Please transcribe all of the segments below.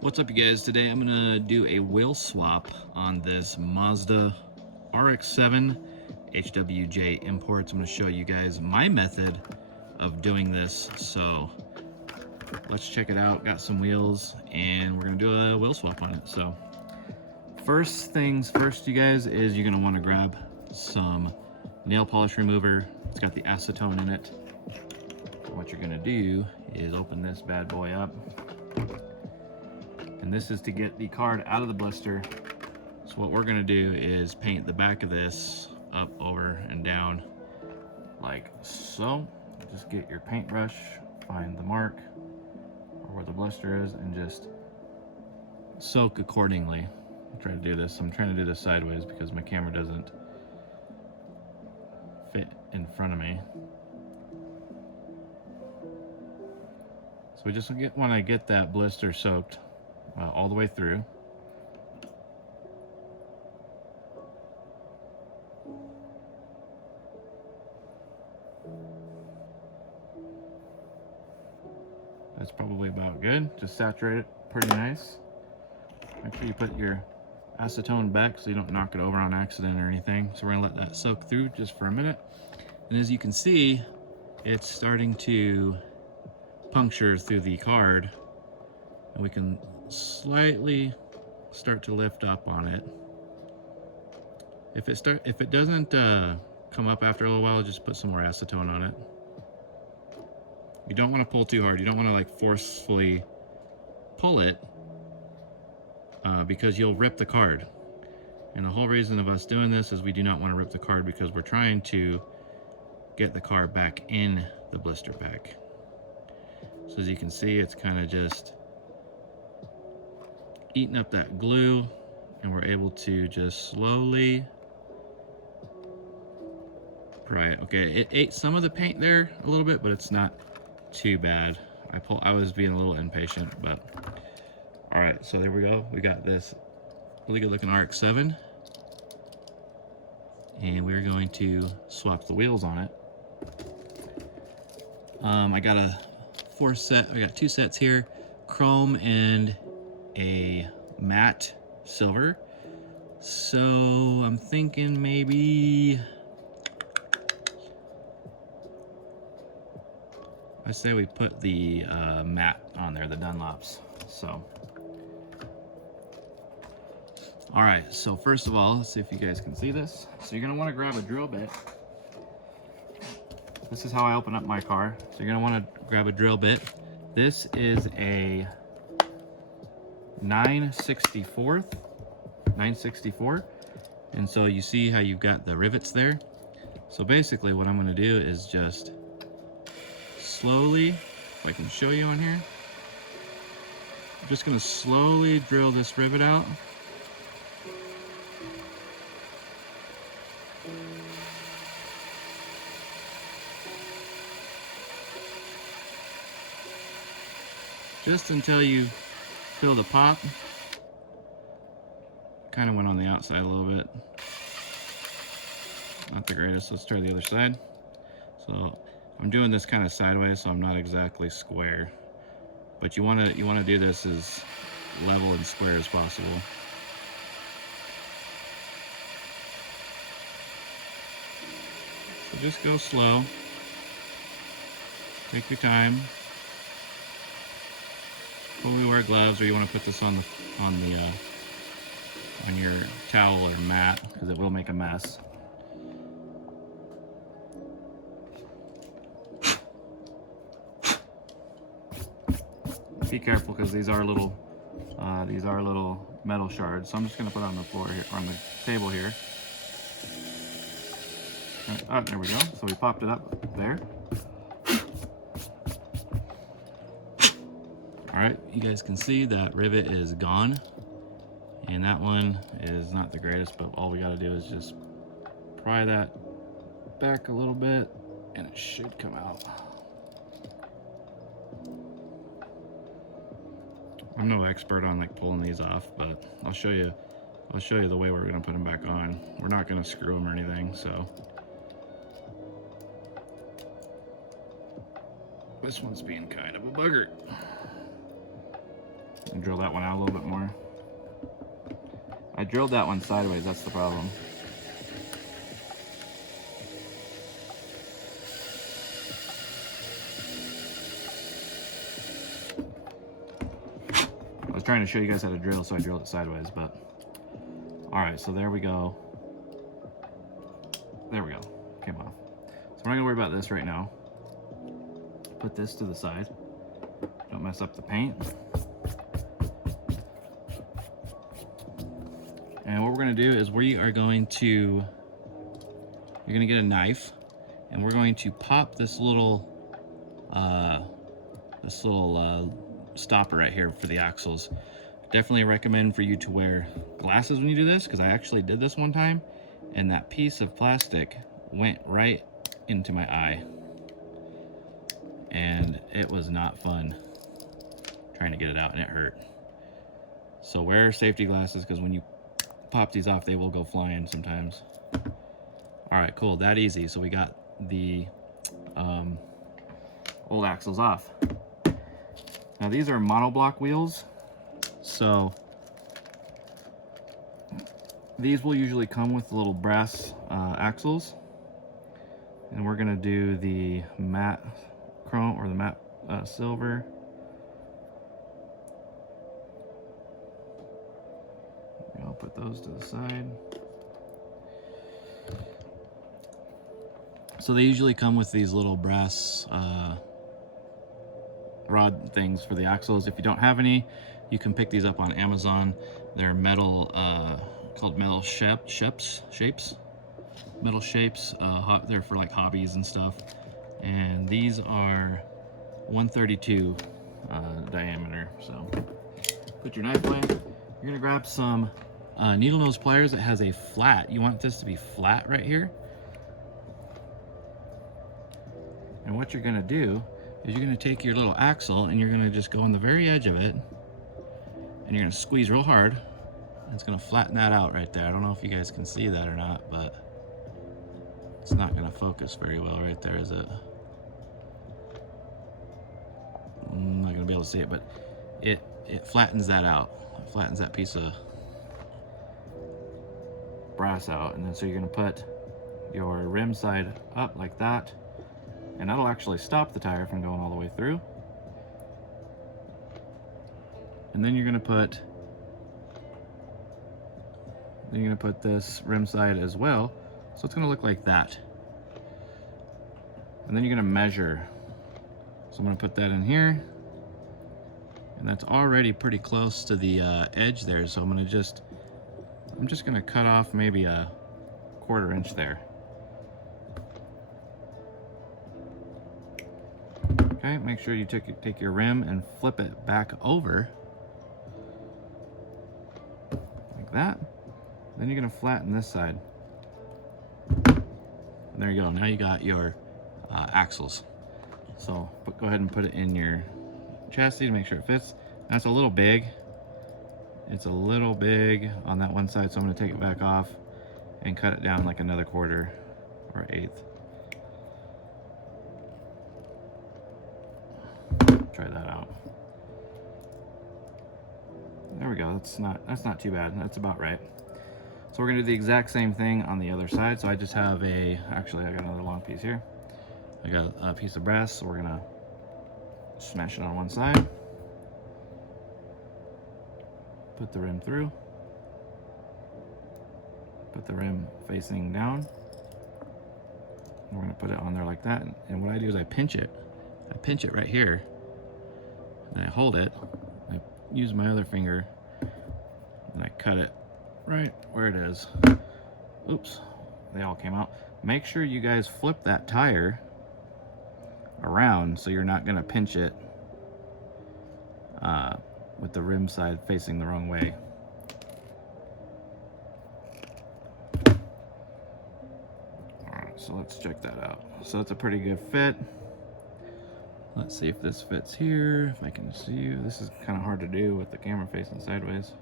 What's up, you guys? Today I'm gonna do a wheel swap on this Mazda RX-7 HWJ Imports. I'm gonna show you guys my method of doing this. So let's check it out. Got some wheels and we're gonna do a wheel swap on it. So first things first, you guys, is you're gonna want to grab some nail polish remover. It's got the acetone in it. What you're gonna do is open this bad boy up. And this is to get the card out of the blister. So what we're gonna do is paint the back of this up, over, and down like so. Just get your paintbrush, find the mark or where the blister is, and just soak accordingly. I'll try to do this. I'm trying to do this sideways because my camera doesn't fit in front of me. So we just want to get that blister soaked all the way through. That's probably about good. Just saturate it pretty nice. Make sure you put your acetone back so you don't knock it over on accident or anything. So we're gonna let that soak through just for a minute. And as you can see, it's starting to puncture through the card, and we can slightly start to lift up on it. If it doesn't come up after a little while, just put some more acetone on it. You don't want to pull too hard. You don't want to like forcefully pull it because you'll rip the card. And the whole reason of us doing this is we do not want to rip the card because we're trying to get the card back in the blister pack. So as you can see, it's kind of just eating up that glue, and we're able to just slowly pry it. Okay, it ate some of the paint there a little bit, but it's not too bad. I was being a little impatient, but all right, so there we go. We got this really good looking RX-7, and we're going to swap the wheels on it. I got I got two sets here, chrome and a matte silver. So I'm thinking maybe, I say we put the matte on there, the Dunlops. So, all right, so first of all, let's see if you guys can see this. So you're gonna wanna grab a drill bit. This is how I open up my car. So you're gonna wanna grab a drill bit. This is a 9/64. And so you see how you've got the rivets there. So basically what I'm gonna do is just slowly, if I can show you on here, I'm just gonna slowly drill this rivet out. Just until you feel the pop. Kind of went on the outside a little bit. Not the greatest. Let's try the other side. So I'm doing this kind of sideways, so I'm not exactly square. But you want to do this as level and square as possible. So just go slow. Take your time. Probably wear gloves, or you want to put this on your towel or mat, because it will make a mess. Be careful, because these are little metal shards. So I'm just going to put it on the floor here, on the table here. Oh, there we go. So we popped it up there. All right, you guys can see that rivet is gone, and that one is not the greatest, but all we got to do is just pry that back a little bit, and it should come out. I'm no expert on like pulling these off, but I'll show you the way we're gonna put them back on. We're not gonna screw them or anything, so. This one's being kind of a bugger. And drill that one out a little bit more. I drilled that one sideways, that's the problem. I was trying to show you guys how to drill, so I drilled it sideways, but all right, so there we go. There we go, came off. So we're not gonna worry about this right now. Put this to the side. Don't mess up the paint. And what we're gonna do is you're gonna get a knife, and we're going to pop this little stopper right here for the axles. Definitely recommend for you to wear glasses when you do this, because I actually did this one time, and that piece of plastic went right into my eye, and it was not fun trying to get it out, and it hurt. So wear safety glasses, because when you pop these off, they will go flying sometimes. All right, cool, that easy. So we got the old axles off. Now these are monoblock wheels, so these will usually come with little brass axles, and we're gonna do the matte chrome or the matte silver. I'll put those to the side. So they usually come with these little brass rod things for the axles. If you don't have any, you can pick these up on Amazon. They're metal, called metal shapes. Metal shapes. They're for like hobbies and stuff. And these are 132 diameter. So put your knife away. You're gonna grab some needle nose pliers that has a flat. You want this to be flat right here. And what you're gonna do is you're gonna take your little axle and you're gonna just go on the very edge of it, and you're gonna squeeze real hard, and it's gonna flatten that out right there. I don't know if you guys can see that or not, but it's not gonna focus very well right there, is it? I'm not gonna be able to see it, but it flattens that out. It flattens that piece of brass out, and then so you're gonna put your rim side up like that, and that'll actually stop the tire from going all the way through. And then you're gonna put this rim side as well, so it's gonna look like that. And then you're gonna measure. So I'm gonna put that in here, and that's already pretty close to the edge there. So I'm just gonna cut off maybe a 1/4 inch there. Okay, make sure you take your rim and flip it back over like that. Then you're gonna flatten this side. And there you go. Now you got your axles. So go ahead and put it in your chassis to make sure it fits. That's a little big. It's a little big on that one side, so I'm gonna take it back off and cut it down like another 1/4 or 1/8. Try that out. There we go. That's not too bad. That's about right. So we're gonna do the exact same thing on the other side. So I just have actually I got another long piece here. I got a piece of brass, so we're gonna smash it on one side. Put the rim through. Put the rim facing down. We're gonna put it on there like that. And what I do is I pinch it. I pinch it right here. And I hold it. I use my other finger and I cut it right where it is. Oops, they all came out. Make sure you guys flip that tire around so you're not gonna pinch it with the rim side facing the wrong way. All right, so let's check that out. So it's a pretty good fit. Let's see if this fits here, if I can see you. This is kind of hard to do with the camera facing sideways.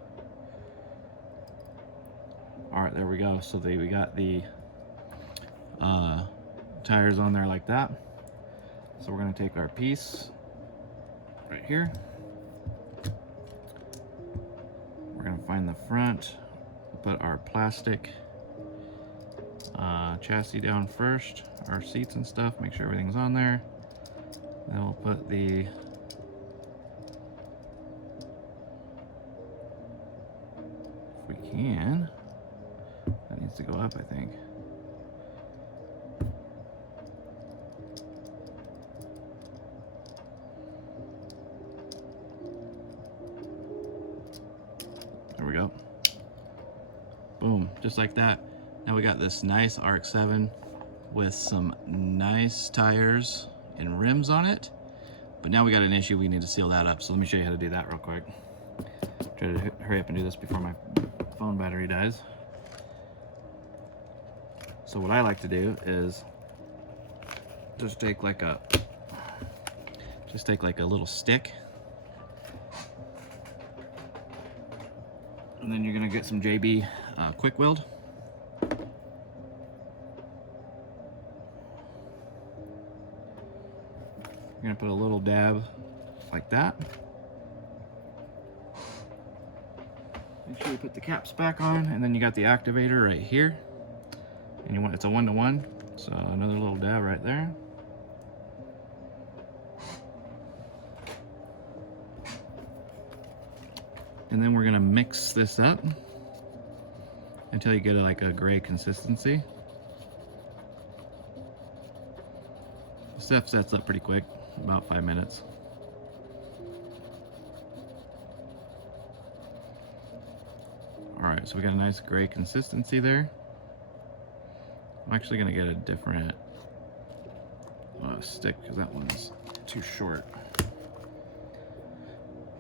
All right, there we go. So we got the tires on there like that. So we're gonna take our piece right here. find the front. We'll put our plastic chassis down first, our seats and stuff, make sure everything's on there. Then we'll put the if we can, that needs to go up, I think. There we go. Boom, just like that. Now we got this nice RX-7 with some nice tires and rims on it. But now we got an issue, we need to seal that up. So let me show you how to do that real quick. Try to hurry up and do this before my phone battery dies. So what I like to do is just take like a little stick, and then you're gonna get some JB Quick Weld. You're gonna put a little dab like that. Make sure you put the caps back on, and then you got the activator right here. And you want, it's a 1-to-1, so another little dab right there. And then we're gonna mix this up until you get like a gray consistency. Stuff sets up pretty quick, about 5 minutes. All right, so we got a nice gray consistency there. I'm actually gonna get a different stick because that one's too short.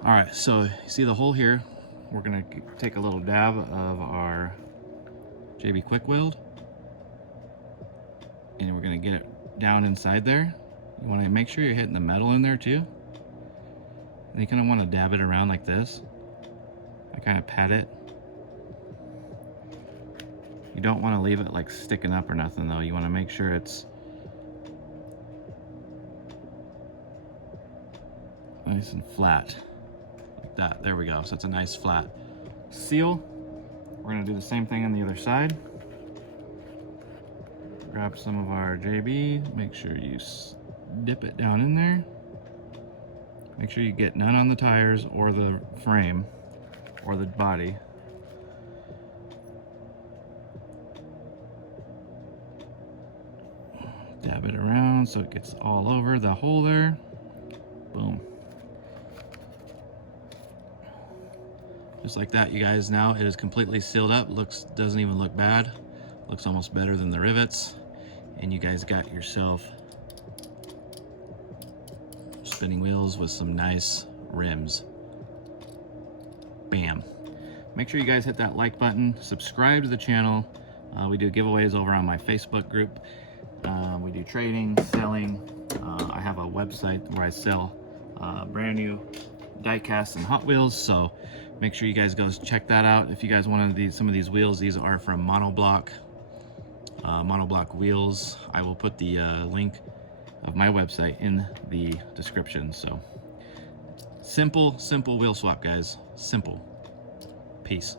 All right, so you see the hole here. We're gonna take a little dab of our JB Quick Weld, and we're gonna get it down inside there. You wanna make sure you're hitting the metal in there too. And you kinda wanna dab it around like this. I kinda pat it. You don't wanna leave it like sticking up or nothing though. You wanna make sure it's nice and flat. Like that, there we go. So it's a nice flat seal. We're gonna do the same thing on the other side. Grab some of our JB, make sure you dip it down in there. Make sure you get none on the tires or the frame or the body. Dab it around so it gets all over the hole there. Boom. Just like that, you guys. Now it is completely sealed up. Doesn't even look bad. Looks almost better than the rivets. And you guys got yourself spinning wheels with some nice rims. Bam. Make sure you guys hit that like button, subscribe to the channel. We do giveaways over on my Facebook group. We do trading, selling. I have a website where I sell brand new die-cast and Hot Wheels, so make sure you guys go check that out. If you guys want some of these wheels, these are from Monoblock Wheels. I will put the link of my website in the description. So simple wheel swap, guys. Simple. Peace.